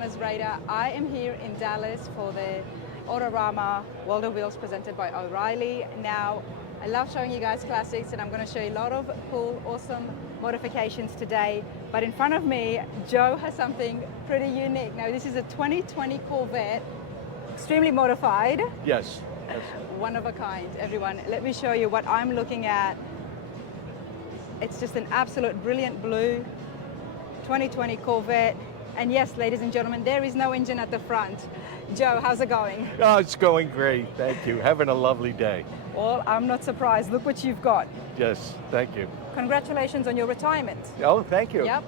Runner's Radar. I am here in Dallas for the Autorama World of Wheels presented by O'Reilly. Now, I love showing you guys classics, and I'm going to show you a lot of cool, awesome modifications today. But in front of me, Joe has something pretty unique. Now, this is a 2020 Corvette, extremely modified. Yes. One of a kind, everyone. Let me show you what I'm looking at. It's just an absolute brilliant blue 2020 Corvette. And yes, ladies and gentlemen, there is no engine at the front. Joe, how's it going? Oh, it's going great. Thank you. Having a lovely day. Well, I'm not surprised. Look what you've got. Yes, thank you. Congratulations on your retirement. Oh, thank you. Yep.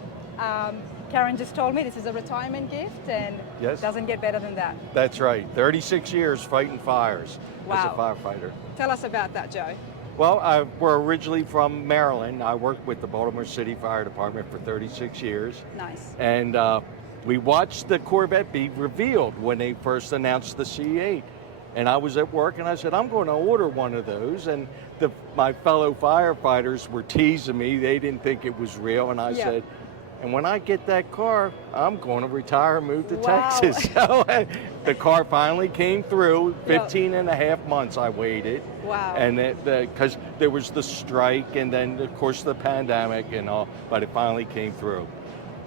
Karen just told me this is a retirement gift, and Yes. it doesn't get better than that. That's right. 36 years fighting fires as a Wow. firefighter. Tell us about that, Joe. Well, we're originally from Maryland. I worked with the Baltimore City Fire Department for 36 years. Nice. And we watched the Corvette be revealed when they first announced the C8. And I was at work and I said, I'm going to order one of those. And my fellow firefighters were teasing me. They didn't think it was real. And I said, and when I get that car, I'm going to retire and move to Texas. So the car finally came through. 15 and a half months I waited. Wow. And because there was the strike and then, of course, the pandemic and all, but it finally came through.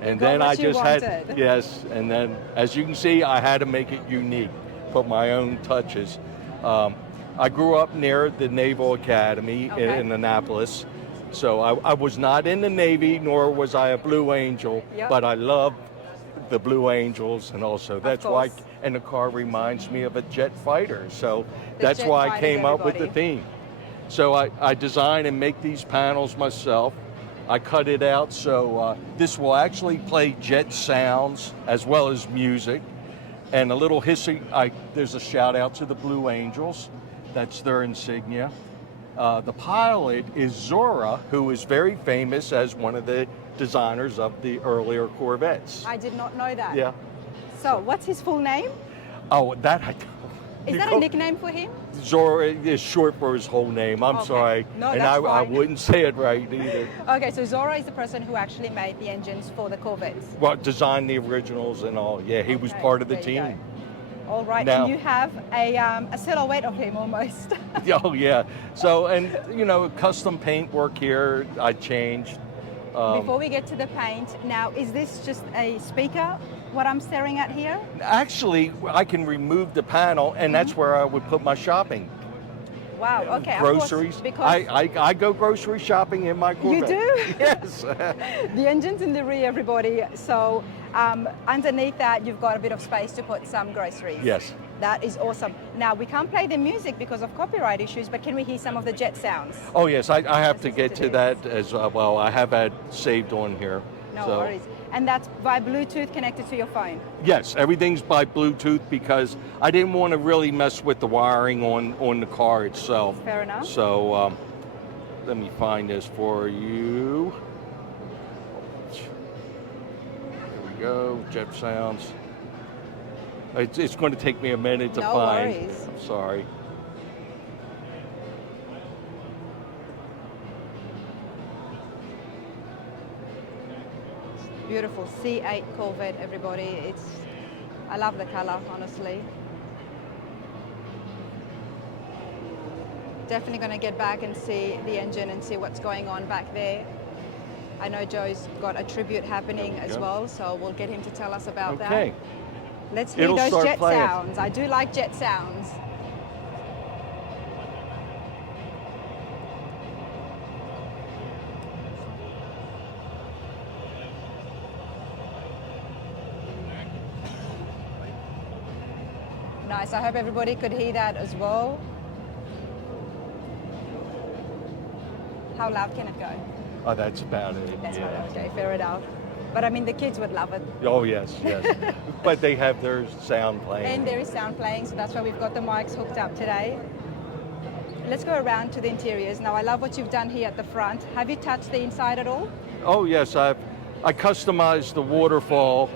And then I just had, yes, and then as you can see, I had to make it unique, put my own touches. I grew up near the Naval Academy in Annapolis. So I was not in the Navy, nor was I a Blue Angel, but I love the Blue Angels, and also that's why, and the car reminds me of a jet fighter. So that's why I came up with the theme. So I design and make these panels myself. I cut it out so this will actually play jet sounds as well as music. And a little history, there's a shout out to the Blue Angels. That's their insignia. The pilot is Zora, who is very famous as one of the designers of the earlier Corvettes. I did not know that. Yeah. So what's his full name? Oh, that I don't. Is that a nickname for him? Zora is short for his whole name. I'm sorry. No, and that's I fine. wouldn't say it right either. Okay, so Zora is the person who actually made the engines for the Corvettes. Well, designed the originals and all. Yeah, he was part of the team. All right, now, and you have a silhouette of him almost. Oh yeah. So, and you know, custom paint work here, I changed. Before we get to the paint, now is this just a speaker, what I'm staring at here? Actually, I can remove the panel, and that's where I would put my shopping. Wow, okay. Groceries. Of course, because I go grocery shopping in my Corvette. You do? Yes. The engine's in the rear, everybody. So underneath that, you've got a bit of space to put some groceries. Yes. That is awesome. Now, we can't play the music because of copyright issues, but can we hear some of the jet sounds? Oh, yes. I have to get to that as well. I have that saved on here. No worries. And that's by Bluetooth connected to your phone? Yes, everything's by Bluetooth because I didn't want to really mess with the wiring on the car itself. Fair enough. So let me find this for you. Here we go, jet sounds. It's going to take me a minute to find. No worries. I'm sorry. Beautiful C8 Corvette, everybody. I love the color, honestly. Definitely going to get back and see the engine and see what's going on back there. I know Joe's got a tribute happening as well, so we'll get him to tell us about that. Let's hear those jet sounds. I do like jet sounds. Nice, I hope everybody could hear that as well. How loud can it go? Oh, that's about it. That's okay, fair enough. But I mean, the kids would love it. Oh, yes, yes. But they have their sound playing. And there is sound playing, so that's why we've got the mics hooked up today. Let's go around to the interiors. Now, I love what you've done here at the front. Have you touched the inside at all? Oh, yes. I customized the waterfall.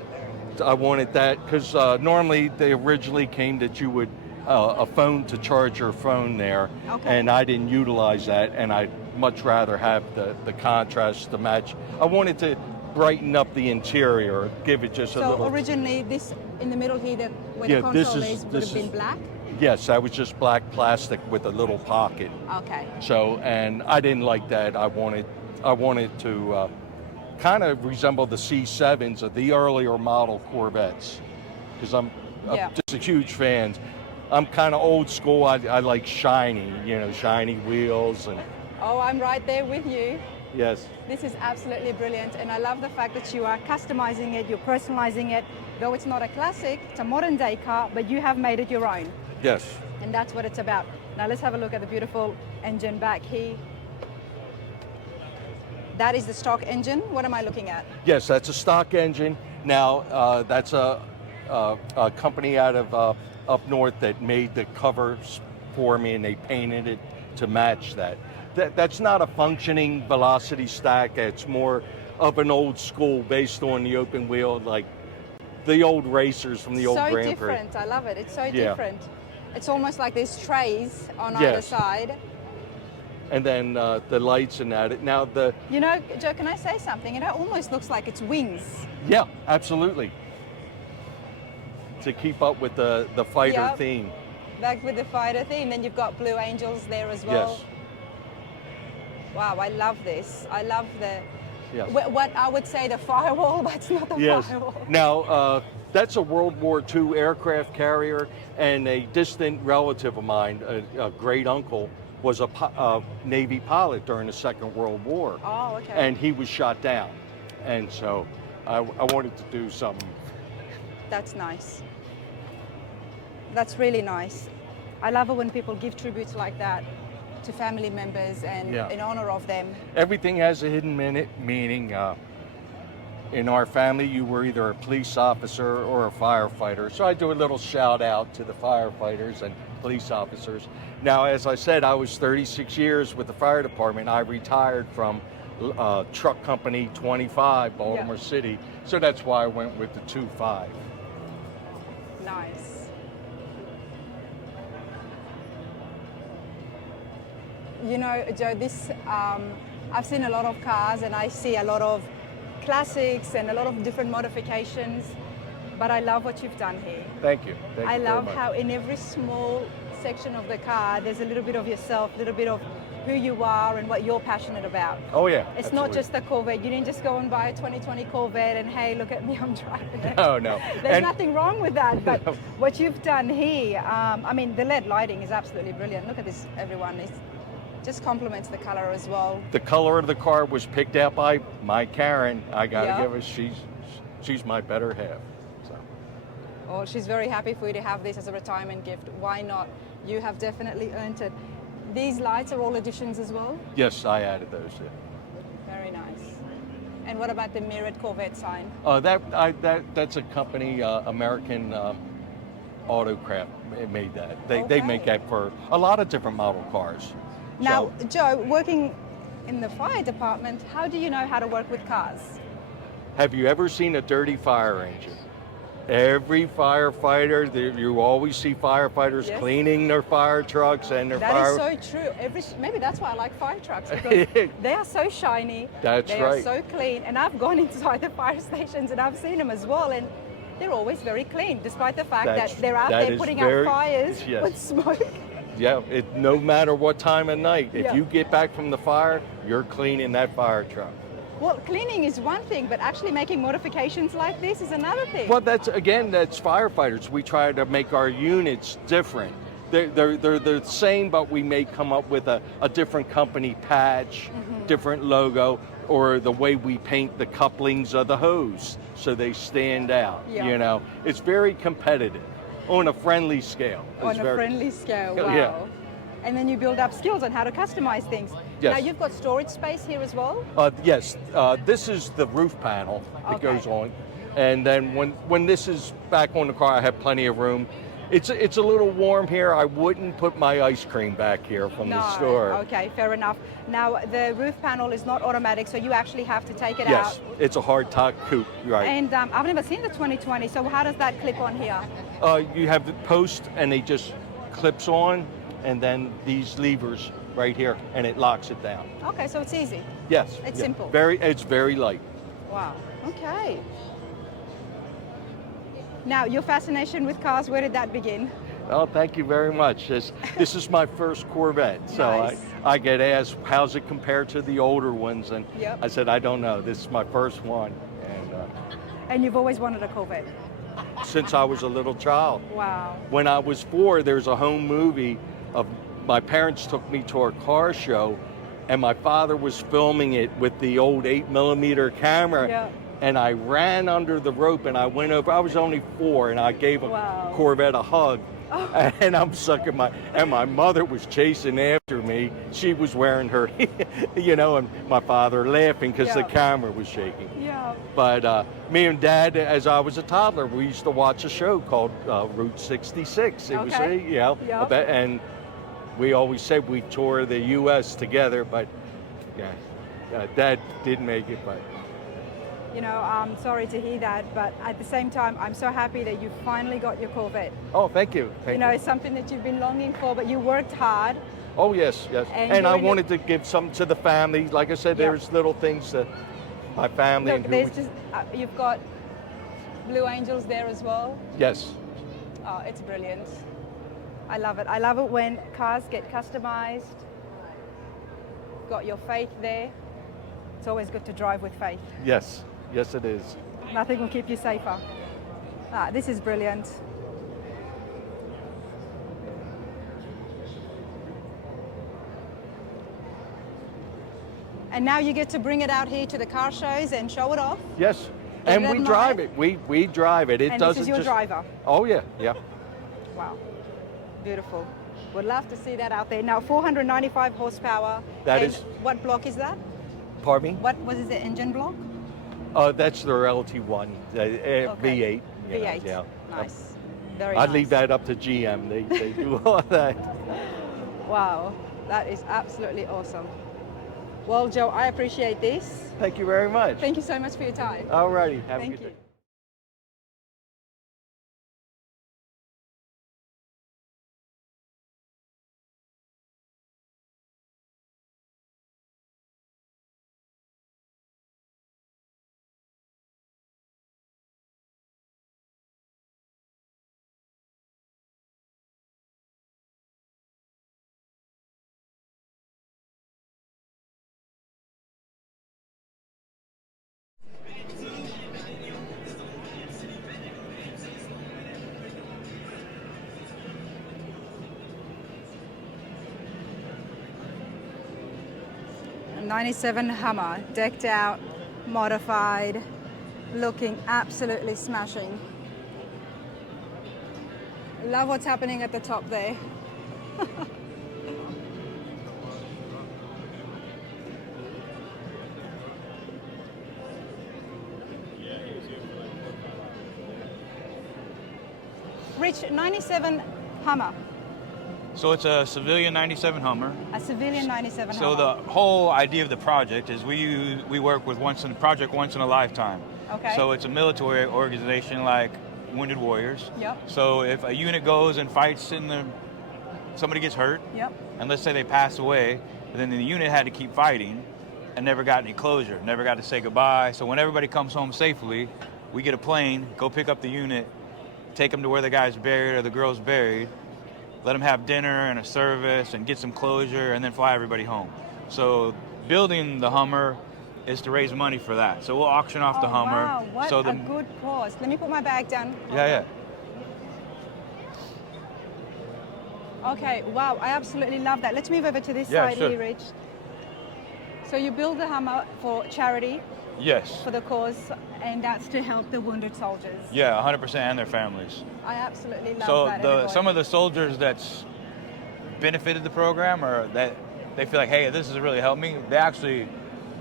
I wanted that because normally they originally came that you would a phone to charge your phone there, and I didn't utilize that, and I'd much rather have the contrast to match. I wanted to brighten up the interior, give it just a little. So originally this in the middle here, where the console would have been black? Yes, that was just black plastic with a little pocket. Okay. So, and I didn't like that. I wanted to kind of resemble the C7s of the earlier model Corvettes, because I'm just a huge fan. I'm kind of old school. I like shiny, shiny wheels and. Oh, I'm right there with you. Yes. This is absolutely brilliant, and I love the fact that you are customizing it, you're personalizing it. Though it's not a classic, it's a modern day car, but you have made it your own. Yes. And that's what it's about. Now let's have a look at the beautiful engine back here. That is the stock engine. What am I looking at? Yes, that's a stock engine. Now, that's a company out of up north that made the covers for me, and they painted it to match that. That's not a functioning velocity stack. It's more of an old school based on the open wheel, like the old racers from the old Grand Prix. So different. I love it. It's so different. It's almost like there's trays on either side. And then the lights and that. Now the. Joe, can I say something? It almost looks like it's wings. Yeah, absolutely. To keep up with the fighter theme. Back with the fighter theme. Then you've got Blue Angels there as well. Yes. Wow, I love this. I love the, what I would say the firewall, but it's not the firewall. Now, that's a World War II aircraft carrier, and a distant relative of mine, a great uncle, was a Navy pilot during the Second World War. Oh, okay. And he was shot down. And so I wanted to do something. That's nice. That's really nice. I love it when people give tributes like that to family members and in honor of them. Everything has a hidden meaning. In our family, you were either a police officer or a firefighter. So I do a little shout out to the firefighters and police officers. Now, as I said, I was 36 years with the fire department. I retired from Truck Company 25, Baltimore City. So that's why I went with the 2.5. Nice. Joe, this, I've seen a lot of cars and I see a lot of classics and a lot of different modifications, but I love what you've done here. Thank you. I love how in every small section of the car, there's a little bit of yourself, a little bit of who you are and what you're passionate about. Oh yeah. It's absolutely. not just the Corvette. You didn't just go and buy a 2020 Corvette and hey, look at me, I'm driving it. No. There's nothing wrong with that, but what you've done here, I mean, the LED lighting is absolutely brilliant. Look at this, everyone. It just complements the color as well. The color of the car was picked out by my Karen. I gotta give her, she's my better half. So. Well, she's very happy for you to have this as a retirement gift. Why not? You have definitely earned it. These lights are all additions as well? Yes, I added those, Very nice. And what about the mirrored Corvette sign? That's a company, American Autocraft made that. They make that for a lot of different model cars. Now, Joe, working in the fire department, how do you know how to work with cars? Have you ever seen a dirty fire engine? Every firefighter, you always see firefighters cleaning their fire trucks and their fire. That is so true. Maybe that's why I like fire trucks, because they are so shiny. They are so clean. And I've gone inside the fire stations and I've seen them as well, and they're always very clean, despite the fact that they're out there putting out fires with smoke. Yeah, no matter what time of night, if you get back from the fire, you're cleaning that fire truck. Well, cleaning is one thing, but actually making modifications like this is another thing. Well, that's firefighters. We try to make our units different. They're the same, but we may come up with a different company patch, different logo, or the way we paint the couplings of the hose so they stand out. It's very competitive. On a friendly scale. Wow. Yeah. And then you build up skills on how to customize things. Yes. Now you've got storage space here as well? Yes, this is the roof panel that goes on. And then when this is back on the car, I have plenty of room. It's a little warm here. I wouldn't put my ice cream back here from the store. Okay, fair enough. Now the roof panel is not automatic, so you actually have to take it out. Yes, it's a hardtop coupe, right. And I've never seen the 2020, so how does that clip on here? You have the post and it just clips on, and then these levers right here, and it locks it down. Okay, so it's easy. Yes. It's simple. It's very light. Wow, okay. Now, your fascination with cars, where did that begin? Oh, thank you very much. This is my first Corvette, so Nice. I get asked, how's it compared to the older ones? And Yep. I said, I don't know. This is my first one. And And you've always wanted a Corvette? since I was a little child. Wow. When I was 4, there's a home movie of my parents took me to a car show, and my father was filming it with the old 8mm camera. Yeah. And I ran under the rope and I went over. I was only 4, and I gave a Wow. Corvette a hug. Oh. And I'm sucking and my mother was chasing after me. She was wearing her, and my father laughing because the Yeah. camera was shaking. Yeah. But me and Dad, as I was a toddler, we used to watch a show called Route 66. It was, Okay. Yep. and we always said we toured the U.S. together, but Dad didn't make it, but. I'm sorry to hear that, but at the same time, I'm so happy that you finally got your Corvette. Oh, thank you. Thank you. It's something that you've been longing for, but you worked hard. Oh, yes. And I wanted to give something to the family. Like I said, Yeah. there's little things that my family Look, and there's just, you've got Blue Angels there as well. Yes. Oh, it's brilliant. I love it. I love it when cars get customized. Got your faith there. It's always good to drive with faith. Yes. Yes, it is. Nothing will keep you safer. This is brilliant. And now you get to bring it out here to the car shows and show it off. Yes. Get And it we at drive night. it. We drive it. It And doesn't this is your just. driver. Oh, yeah. Wow, beautiful. Would love to see that out there. Now, 495 horsepower. That and is- what block is that? Pardon me? What was the engine block? That's their LT1, V8. V8. Yeah. Nice. Very I'd nice. leave that up to GM. They do all that. Wow, that is absolutely awesome. Well, Joe, I appreciate this. Thank you very much. Thank you so much for your time. All righty. Have a Thank good you. day. A 97 Hummer, decked out, modified, looking absolutely smashing. Love what's happening at the top there. Rich, 97 Hummer, So it's a civilian 97 Hummer. a civilian 97 So the Hummer. whole idea of the project is we work with once in a lifetime. Okay. So it's a military organization like Wounded Warriors. Yep. So if a unit goes and fights somebody gets hurt, Yep. and let's say they pass away, then the unit had to keep fighting and never got any closure, never got to say goodbye. So when everybody comes home safely, we get a plane, go pick up the unit, take them to where the guy's buried or the girl's buried, let them have dinner and a service and get some closure, and then fly everybody home. So building the Hummer is to raise money for that. So we'll auction off the Oh, Hummer. wow, what so a good cause. Let me put my bag down. yeah. Okay, wow, I absolutely love that. Let's move over to this Yeah, side sure. here, Rich. So you build the Hummer for charity, Yes. for the cause, and that's to help the wounded soldiers. Yeah, 100%, and their families. I absolutely love So that. some of the soldiers that's benefited the program, or that they feel like, hey, this has really helped me, they actually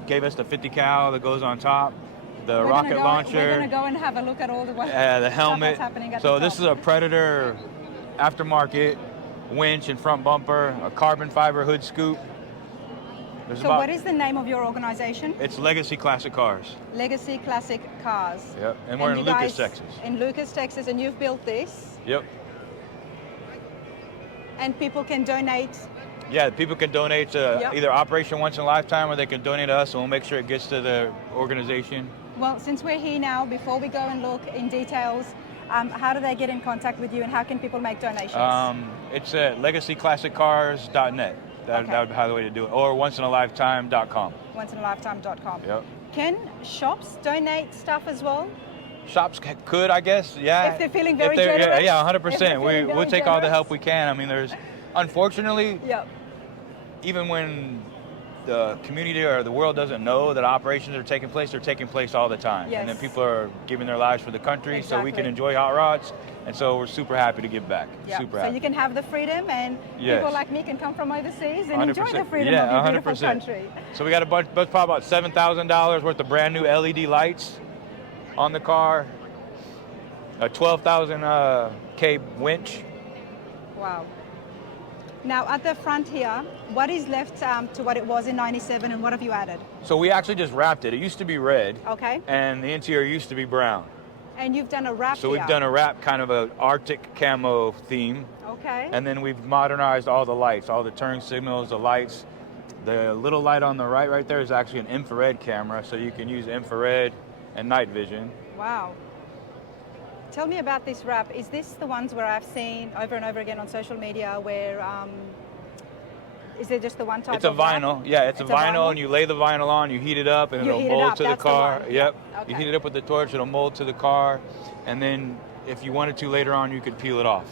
gave us the 50 cal that goes on top, the rocket launcher. We're going to go and have a look at all the The stuff helmet. that's happening at So the this top. is a Predator aftermarket winch and front bumper, a carbon fiber hood scoop. There's So what is the name of your organization? It's Legacy Classic Cars. Legacy Classic Cars. Yep, and we're in you Lucas, guys- Texas. In Lucas, Texas, and you've built this, Yep. and people can donate. Yeah, people can donate to Yep. either Operation Once in a Lifetime, or they can donate to us, and we'll make sure it gets to the organization. Well, since we're here now, before we go and look in details, how do they get in contact with you and how can people make donations? It's at legacyclassiccars.net. That would be the way to do it. Or onceinaLifetime.com. OnceinaLifetime.com. Yep. Can shops donate stuff as well? Shops could, I guess, yeah. If they're feeling very generous? Yeah, 100%. We'll take all the help we can. I mean, unfortunately, even when the community or the world doesn't know that operations are taking place, they're taking place all the time. Yes. And then people are giving their lives for the country so we can enjoy hot rods. And so we're super happy to give back. Super happy. So you can have the freedom and people like me can come from overseas and 100%. Enjoy the freedom of your beautiful 100%. Country. So we got probably about $7,000 worth of brand new LED lights on the car, a 12,000 K winch. Wow. Now at the front here, what is left to what it was in '97 and what have you added? So we actually just wrapped it. It used to be red. Okay. And the interior used to be brown. And you've done a wrap So we've done a wrap, kind of an Arctic camo theme. Okay. And then we've modernized all the lights, all the turn signals, the lights. The little light on the right there is actually an infrared camera, so you can use infrared and night vision. Wow. Tell me about this wrap. Is this the ones where I've seen over and over again on social media where, is it just the one type It's a vinyl. Yeah, it's a vinyl and you lay the vinyl on, you heat it up and it'll mold to the car. Yep. Okay. You heat it up with the torch, it'll mold to the car. And then if you wanted to later on, you could peel it off.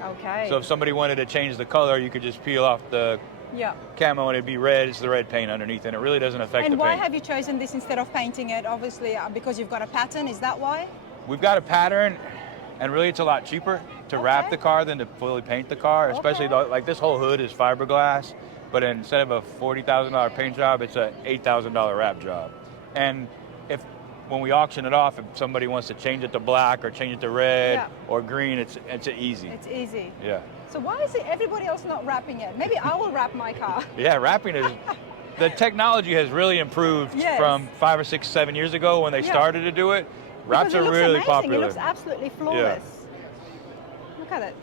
Okay. So if somebody wanted to change the color, you could just peel off the camo and it'd be red. It's the red paint underneath and it really doesn't affect the paint. And why have you chosen this instead of painting it? Obviously because you've got a pattern, is that why? We've got a pattern and really it's a lot cheaper to wrap the car than to fully paint the car, especially like this whole hood is fiberglass, but instead of a $40,000 paint job, it's an $8,000 wrap job. And when we auction it off, if somebody wants to change it to black or change it to red or green, it's easy. It's easy. Yeah. So why is everybody else not wrapping it? Maybe I will wrap my car. Yeah, wrapping is, the technology has really improved from 5 or 6, 7 years ago when they started to do it. Wraps are really amazing. popular. It looks absolutely flawless. Yeah. Look at it.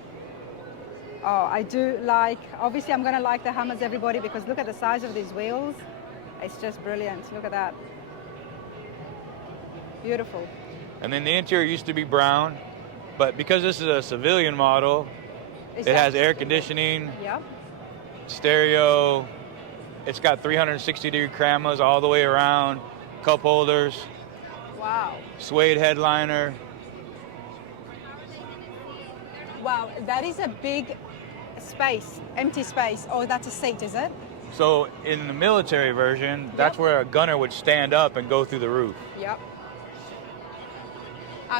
Oh, I do like, obviously I'm going to like the Hummers, everybody, because look at the size of these wheels. It's just brilliant. Look at that. Beautiful. And then the interior used to be brown, but because this is a civilian model, it has air conditioning, stereo, it's got 360-degree cameras all the way around, cup holders. Wow. Suede headliner. Wow, that is a big space, empty space. Oh, that's a seat, is it? So in the military version, that's where a gunner would stand up and go through the roof. Yep.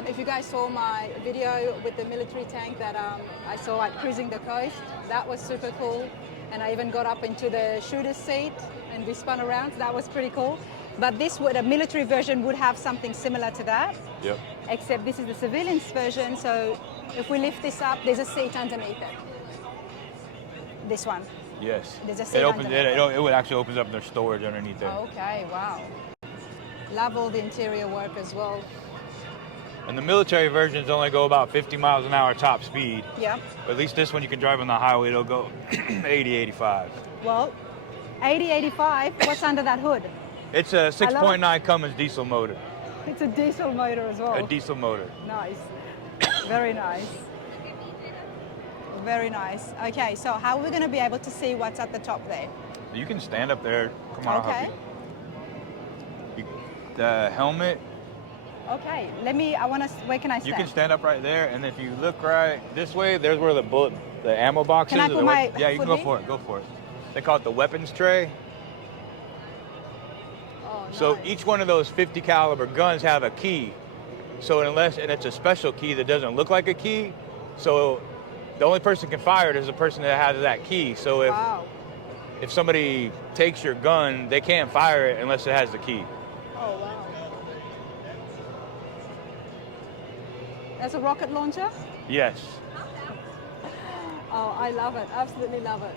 If you guys saw my video with the military tank that I saw at Cruising the Coast, that was super cool. And I even got up into the shooter's seat and we spun around, so that was pretty cool. But a military version would have something similar to that. Yep. Except this is the civilian's version, so if we lift this up, there's a seat underneath it. This one. Yes. There's a seat underneath it. It would actually open up their storage underneath it. Okay, wow. Love all the interior work as well. And the military versions only go about 50 miles an hour top speed. Yep. At least this one you can drive on the highway, it'll go 80, 85. Well, 80, 85, what's under that hood? It's a 6.9 Cummins diesel motor. It's a diesel motor as well. A diesel motor. Nice. Very nice. Very nice. Okay, so how are we going to be able to see what's at the top there? You can stand up there. Come on, I'll help you. The helmet. Okay, where can I stand? You can stand up right there, and if you look right this way, there's where the ammo box is. Can I put my Yeah, you can go for it, go for it. They call it the weapons tray. Oh, nice. So each one of those 50 caliber guns have a key. So and it's a special key that doesn't look like a key. So the only person can fire it is the person that has that key. So if somebody takes your gun, they can't fire it unless it has the key. Oh, wow. That's a rocket launcher? Yes. Oh, I love it. Absolutely love it.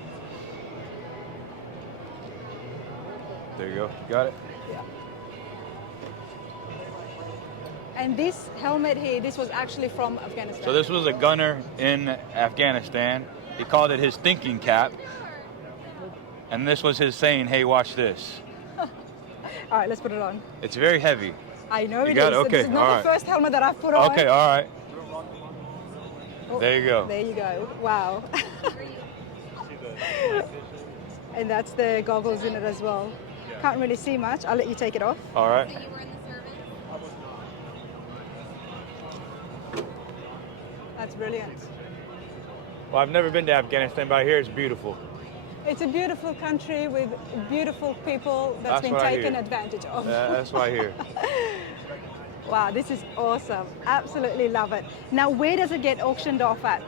There you go. Got it? Yeah. And this helmet here, this was actually from Afghanistan. So this was a gunner in Afghanistan. He called it his thinking cap. And this was his saying, hey, watch this. All right, let's put it on. It's very heavy. I know You it got is. it? Okay, This is not all the right. first helmet that I've put on. Okay, all right. Oh, There you go. There you go. Wow. And that's the goggles in it as well. Can't really see much. I'll let you take it off. All right. So you were in the service? That's brilliant. Well, I've never been to Afghanistan, but I hear it's beautiful. It's a beautiful country with beautiful people that's been what I taken hear. advantage of. That's what I hear. Wow, this is awesome. Absolutely love it. Now, where does it get auctioned off at?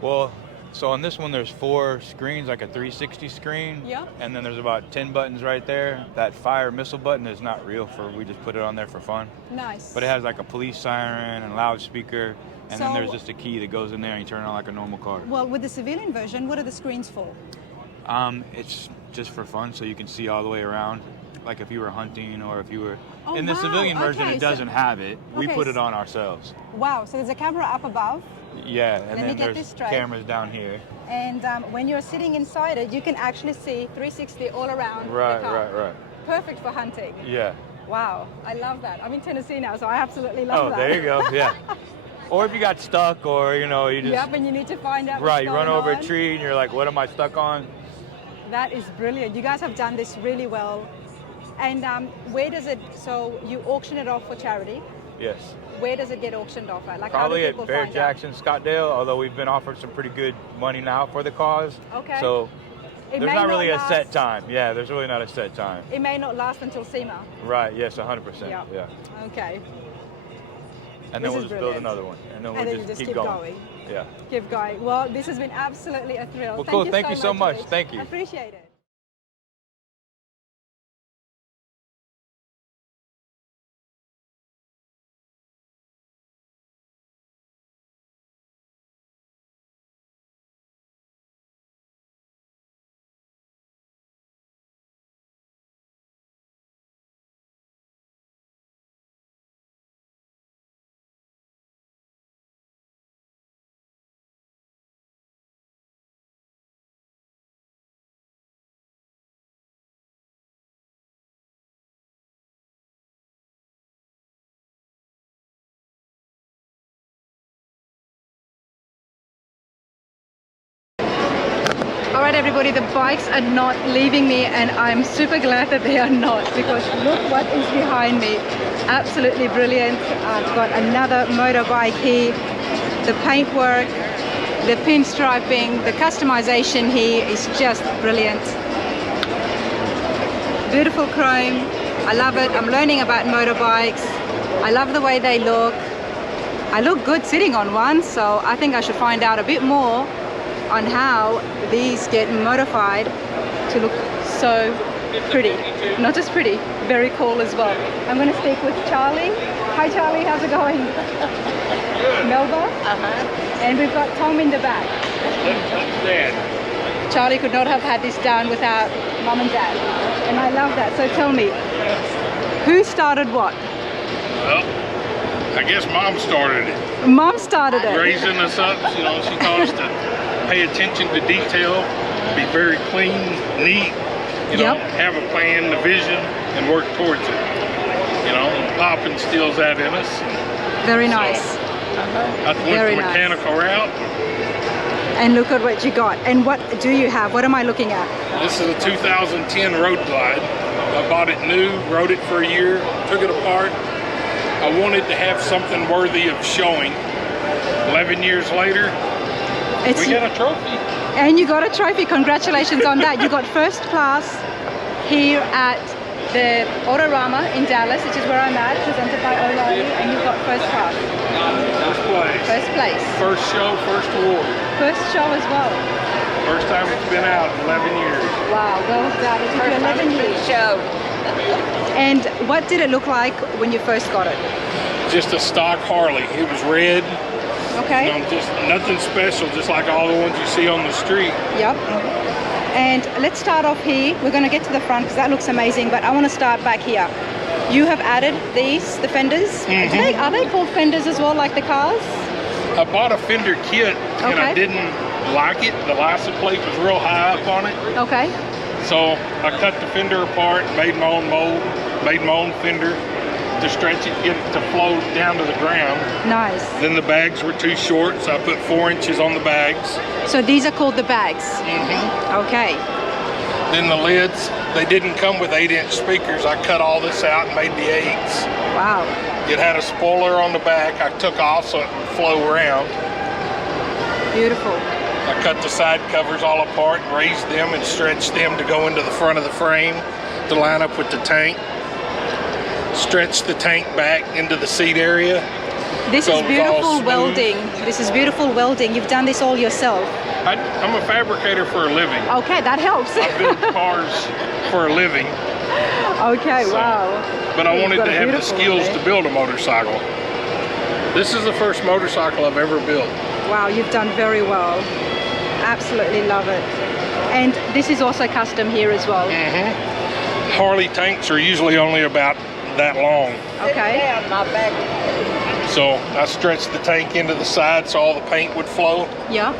Well, so on this one, there's 4 screens, like a 360 screen. Yeah. And then there's about 10 buttons right there. That fire missile button is not real we just put it on there for fun. Nice. But it has like a police siren and loudspeaker. And then So- there's just a key that goes in there and you turn it on like a normal car. Well, with the civilian version, what are the screens for? It's just for fun, so you can see all the way around. Like if you were hunting or if you were... Oh, in the wow. civilian version, Okay, it so- doesn't have it. We Okay, put it so- on ourselves. Wow, so there's a camera up above, Yeah, Let and me then get this there's straight. cameras down here. and when you're sitting inside it, you can actually see 360 all around Right, the car. right. Perfect for hunting. Yeah. Wow, I love that. I'm in Tennessee now, so I absolutely love Oh, that. there you go. Yeah. Or if you got stuck, or you just Yep, and you need to find out what's right, you run going over on. a tree and you're like, what am I stuck on? That is brilliant. You guys have done this really well. And where does it, so you auction it off for charity. Yes. Where does it get auctioned off at? Like Probably how do at people Bear find Jackson, Scottsdale, although we've been offered some pretty good money now for the cause. Okay. So out? It there's may not really a last- set time. Yeah, there's really not a set time. It may not last until SEMA. Right, yes, 100%. Yeah. Yeah. Okay. And This then we'll is just brilliant. build another one. And then we'll And then just, you just keep going. Yeah. Keep going. Well, this has been absolutely a thrill. Well, cool. Thank you so much. Rich. Thank you. I appreciate it. All right, everybody, the bikes are not leaving me, and I'm super glad that they are not, because look what is behind me. Absolutely brilliant. I've got another motorbike here. The paintwork, the pinstriping, the customization here is just brilliant. Beautiful chrome. I love it. I'm learning about motorbikes. I love the way they look. I look good sitting on one, so I think I should find out a bit more on how these get modified to look so pretty. Not just pretty, very cool as well. I'm going to speak with Charlie. Hi Charlie, how's it going? Melba? And we've got Tom in the back. Charlie could not have had this done without mom and dad. And I love that. So tell me, who started what? Well, I guess Mom started it. Mom started it. Raising us up, she taught us to pay attention to detail, be very clean, neat, Yep. have a plan, a vision, and work towards it. Pop instills that in us. Very nice. I went Very the nice. mechanical route. And look at what you got. And what do you have? What am I looking at? This is a 2010 Road Glide. I bought it new, rode it for a year, took it apart. I wanted to have something worthy of showing. 11 years later, It's we got a trophy. And you got a trophy. Congratulations on that. You got first class here at the Autorama in Dallas, which is where I'm at, presented by O'Reilly, and you got first class. First place. First place. First show, first award. First show as well. First time it's been out in 11 years. Wow, well done. It took you 11 years. Show. And what did it look like when you first got it? Just a stock Harley. It was red. Okay. Just nothing special, just like all the ones you see on the street. Yep. And let's start off here. We're going to get to the front because that looks amazing, but I want to start back here. You have added these, the fenders. Mm-hmm. Are they called fenders as well, like the cars? I bought a fender kit and I Okay. didn't like it. The license plate was real high up on it. Okay. So I cut the fender apart, made my own mold, made my own fender, to stretch it, get it to flow down to the ground. Nice. Then the bags were too short, so I put 4 inches on the bags. So these are called the bags? Okay. Then the lids, they didn't come with 8-inch speakers. I cut all this out and made the 8s. Wow. It had a spoiler on the back. I took off so it would flow around. Beautiful. I cut the side covers all apart, raised them and stretched them to go into the front of the frame to line up with the tank. Stretched the tank back into the seat area. This is beautiful welding. This is beautiful welding. You've done this all yourself. I'm a fabricator for a living. Okay, that helps. I build cars for a living. Okay, so, wow. But I wanted to have the skills to build a motorcycle. This is the first motorcycle I've ever built. Wow, you've done very well. Absolutely love it. And this is also custom here as well. Harley tanks are usually only about that long. Okay. So I stretched the tank into the side so all the paint would flow. Yeah.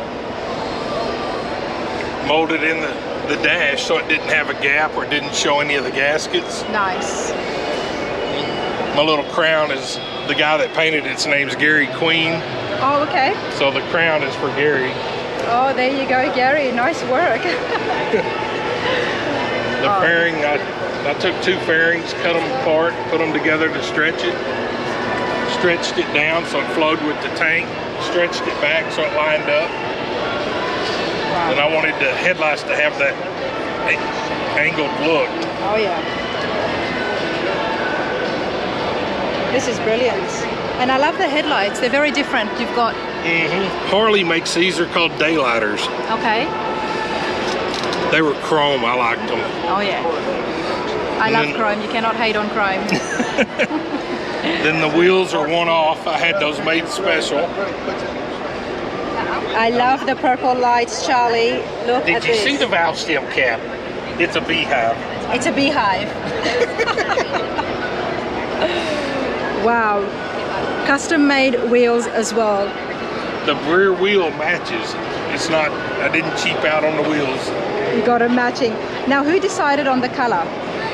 Molded in the dash so it didn't have a gap or didn't show any of the gaskets. Nice. My little crown is the guy that painted it. His name's Gary Queen. Oh, okay. So the crown is for Gary. Oh, there you go, Gary. Nice work. The fairing, I took 2 fairings, cut them apart, put them together to stretch it. Stretched it down so it flowed with the tank. Stretched it back so it lined up. Wow. And I wanted the headlights to have that angled look. Oh yeah. This is brilliant. And I love the headlights. They're very different. You've got... Harley makes these. They're called daylighters. Okay. They were chrome. I liked them. Oh yeah. I love chrome. You cannot hate on chrome. Then the wheels are one-off. I had those made special. I love the purple lights, Charlie. Look at this. Did you see the valve stem cap? It's a beehive. It's a beehive. Wow. Custom-made wheels as well. The rear wheel matches. It's not, I didn't cheap out on the wheels. You got it matching. Now, who decided on the color?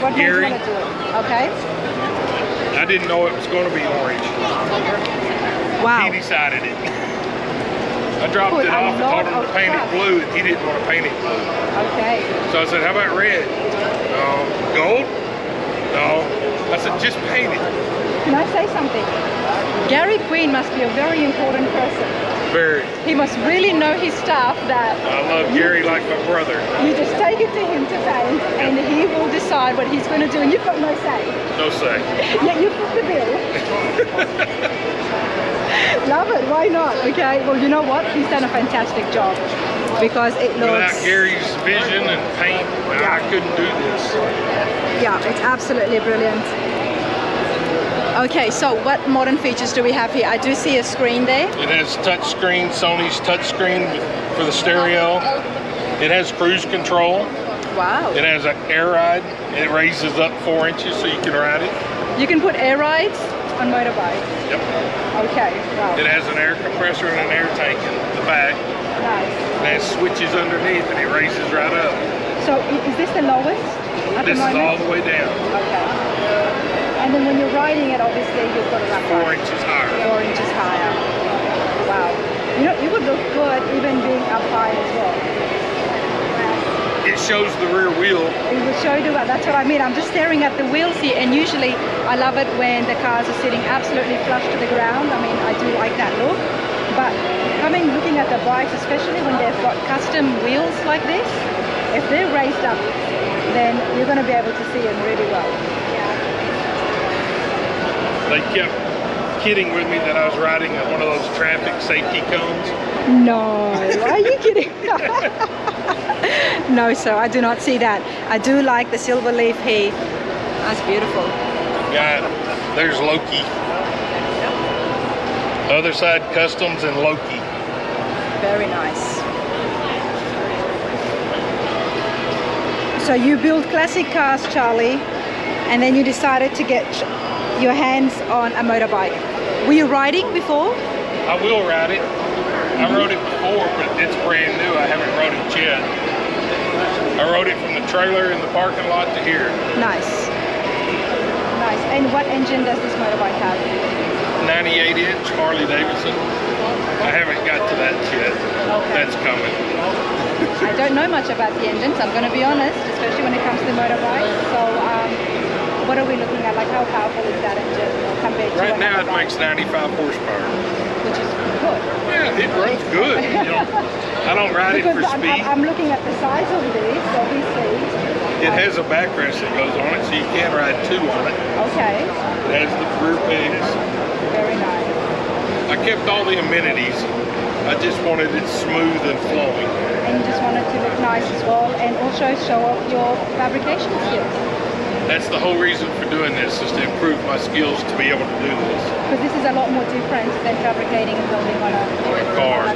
What made you want to do it? Okay. I didn't know it was going to be orange. Wow. He decided it. I dropped it off and told him to paint it blue, and he didn't want to paint it blue. Okay. So I said, how about red? Gold? No. I said, just paint it. Can I say something? Gary Queen must be a very important person. Very. He must really know his stuff. That I love Gary like my brother. You just take it to him to paint, and he will decide what he's going to do, and you've got no say. No say. Yeah, you put the bill. Love it. Why not? Okay. Well, you know what? He's done a fantastic job because it looks. Without Gary's vision and paint, I couldn't do this. Yeah, it's absolutely brilliant. Okay, so what modern features do we have here? I do see a screen there. It has touch screen, Sony's touch screen for the stereo. It has cruise control. Wow. It has an air ride. It raises up 4 inches so you can ride it. You can put air rides on motorbikes? Yep. Okay, wow. It has an air compressor and an air tank in the back. Nice. And it has switches underneath and it raises right up. So is this the lowest at the moment? This is all the way down. Okay. And then when you're riding it, obviously, you've got it up 4 inches higher. 4 inches higher. Wow. You know, you would look good even being up high as well. It shows the rear wheel. It will show you, that's what I mean. I'm just staring at the wheels here, and usually I love it when the cars are sitting absolutely flush to the ground. I mean, I do like that look. But looking at the bikes, especially when they've got custom wheels like this, if they're raised up, then you're going to be able to see them really well. They kept kidding with me that I was riding one of those traffic safety cones. No, are you kidding? No, sir, I do not see that. I do like the silver leaf here. That's beautiful. Yeah, there's Loki. Other side customs and Loki. Very nice. So you build classic cars, Charlie, and then you decided to get your hands on a motorbike. Were you riding before? I will ride it. I rode it before, but it's brand new. I haven't rode it yet. I rode it from the trailer in the parking lot to here. Nice. Nice. And what engine does this motorbike have? 98-inch Harley Davidson. I haven't got to that yet. Okay. That's coming. I don't know much about the engines, I'm going to be honest, especially when it comes to motorbikes. So what are we looking at? Like how powerful is that engine compared to Right now it motorbike? makes 95 horsepower. Which is good. Yeah, it runs good. You know, I don't ride it for Because speed. I'm looking at the size of this, obviously. It has a backrest that goes on it, so you can ride two on it. Okay, It has the rear pegs. very nice. I kept all the amenities. I just wanted it smooth and flowing. And you just want it to look nice as well and also show off your fabrication skills. That's the whole reason for doing this, is to improve my skills to be able to do this. Because this is a lot more different than fabricating and building on a car.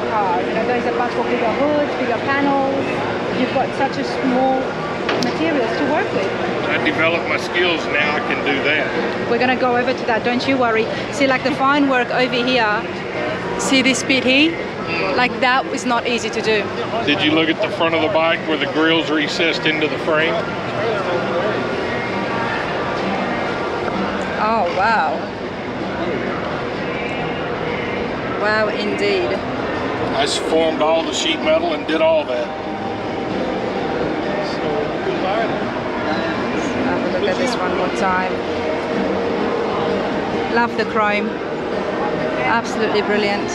You know, there's a much more bigger hoods, bigger panels. You've got such a small materials to work with. I developed my skills, now I can do that. We're going to go over to that, don't you worry. See, like the fine work over here. See this bit here? Like that is not easy to do. Did you look at the front of the bike where the grill's recessed into the frame? Oh, wow. Wow, indeed. I formed all the sheet metal and did all that. Have a look at this one more time. Love the chrome. Absolutely brilliant.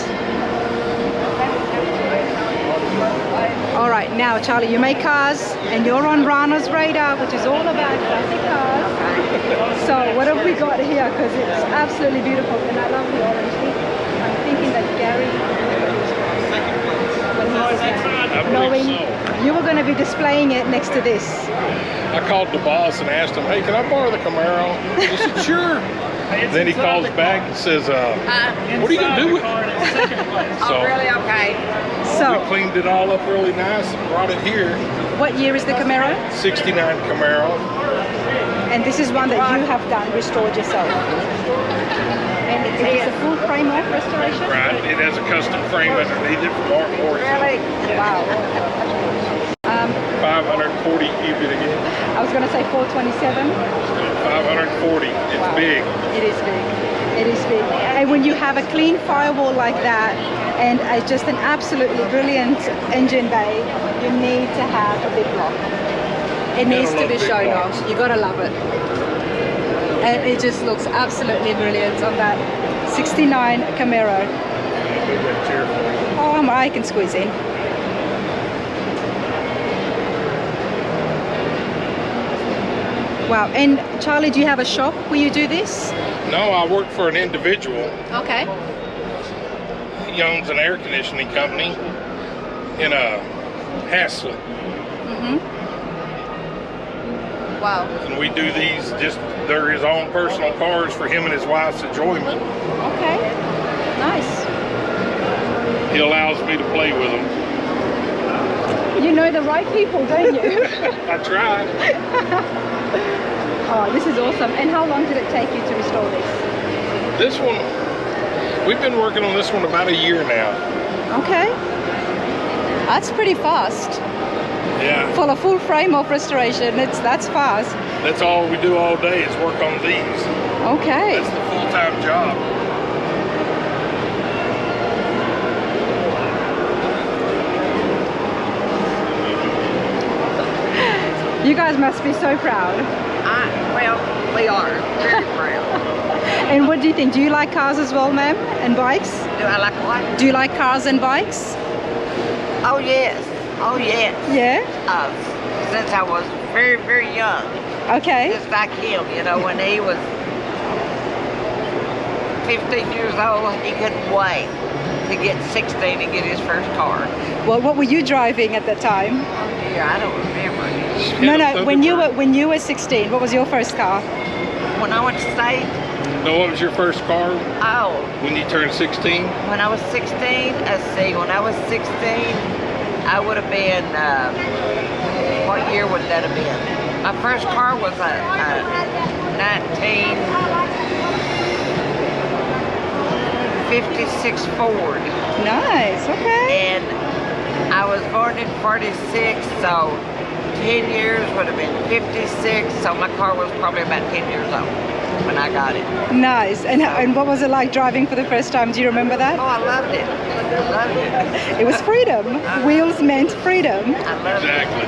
All right, now Charlie, you make cars and you're on Rana's radar, which is all about classic cars. So what have we got here? Because it's absolutely beautiful and I love the orange. I'm thinking that Gary, when he was blowing, you were going to be displaying it next to this. I called the boss and asked him, hey, can I borrow the Camaro? He said, sure. Then he calls back and says, what are you going to do with it? So, Really? Okay. So, we cleaned it all up really nice and brought it here. what year is the Camaro? 69 Camaro. And this is one that you have done, restored yourself. And it's a full frame off restoration? Right, it has a custom frame underneath it from Art Morrison. Really? Wow. 540 cubic again. I was going to say 427. 540, it's Wow. big. It is big. It is big. And when you have a clean firewall like that and just an absolutely brilliant engine bay, you need to have a big block. It needs to be shown off. You gotta love it. And it just looks absolutely brilliant on that 69 Camaro. Oh, I can squeeze in. Wow. And Charlie, do you have a shop where you do this? No, I work for an individual. Okay. He owns an air conditioning company in Haslett. Wow. And we do these just, they're his own personal cars for him and his wife's enjoyment. Okay. Nice. He allows me to play with them. You know the right people, don't you? I try. Oh, this is awesome. And how long did it take you to restore this? This one, we've been working on this one about a year now. Okay. That's pretty fast. Yeah. For a full frame of restoration, that's fast. That's all we do all day is work on these. Okay. That's the full-time job. You guys must be so proud. Well, we are very proud. And what do you think? Do you like cars as well, ma'am? And bikes? Do I like what? Do you like cars and bikes? Oh, yes. Oh, yes. Yeah? Since I was very, very young. Okay. Just like him, you know, when he was 15 years old, he couldn't wait to get 16 and get his first car. Well, what were you driving at that time? Oh, dear, I don't remember. No, when you were 16, what was your first car? When I went to state, Now, what was your first car oh, when you turned 16? when I was 16, let's see, when I was 16, I would have been, what year would that have been? My first car was a 1956 Ford. Nice, okay. And I was born in 46, so 10 years, would have been 56, so my car was probably about 10 years old when I got it. Nice. And what was it like driving for the first time? Do you remember that? Oh, I loved it. I loved it. It was freedom. Wheels meant freedom. I loved Exactly.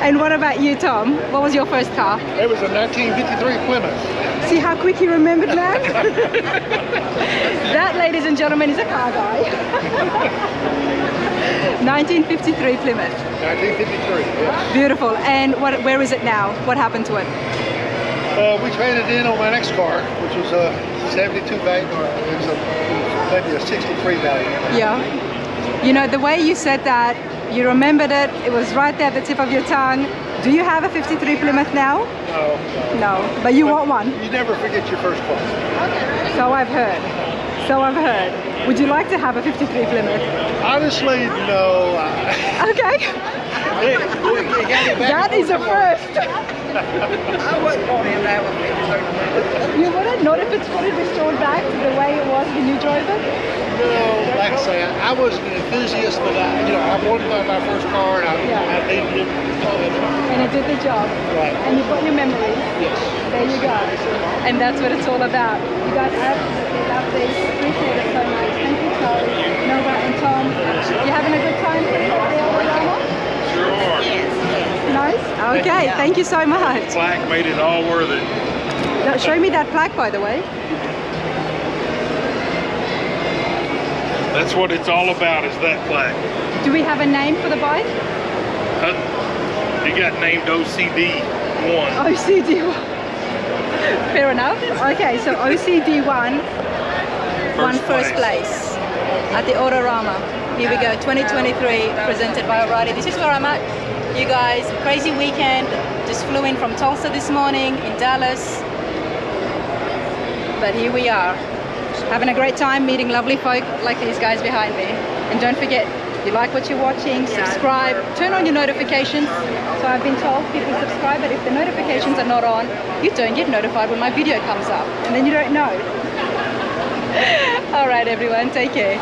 And what about you, Tom? What was your first car? It was a 1953 Plymouth. See how quick he remembered that? That, ladies and gentlemen, is a car guy. 1953 Plymouth. 1953, yes. Beautiful. And where is it now? What happened to it? We traded in on my next car, which was a 72 value, or it was maybe a 63 value. Yeah. You know, the way you said that, you remembered it, it was right there at the tip of your tongue. Do you have a 53 Plymouth now? No. No, but you want one? You never forget your first car. So I've heard. So I've heard. Would you like to have a 53 Plymouth? Honestly, no. Okay. That is a first. I wouldn't want him to have a 53. You wouldn't? Not if it's fully restored back to the way it was when you drove it? No, like I say, I wasn't an enthusiast, but I wanted my first car, and I needed it. And it did the job. Right. And you've got your memories. Yes. There you go. And that's what it's all about. You guys absolutely love this. Appreciate it so much. Thank you, Charlie, Nova, and Tom. You having a good time here at the Autorama? Sure are. Nice. Okay, thank you so much. Plaque made it all worth it. Show me that plaque, by the way. That's what it's all about, is that plaque. Do we have a name for the bike? It got named OCD1. OCD1. Fair enough. Okay, so OCD1 won first place at the Autorama. Here we go, 2023, presented by O'Reilly. This is where I'm at. You guys, crazy weekend. Just flew in from Tulsa this morning, in Dallas. But here we are, having a great time, meeting lovely folk like these guys behind me. And don't forget, if you like what you're watching, subscribe, turn on your notifications. So I've been told people subscribe, but if the notifications are not on, you don't get notified when my video comes up, and then you don't know. All right, everyone, take care.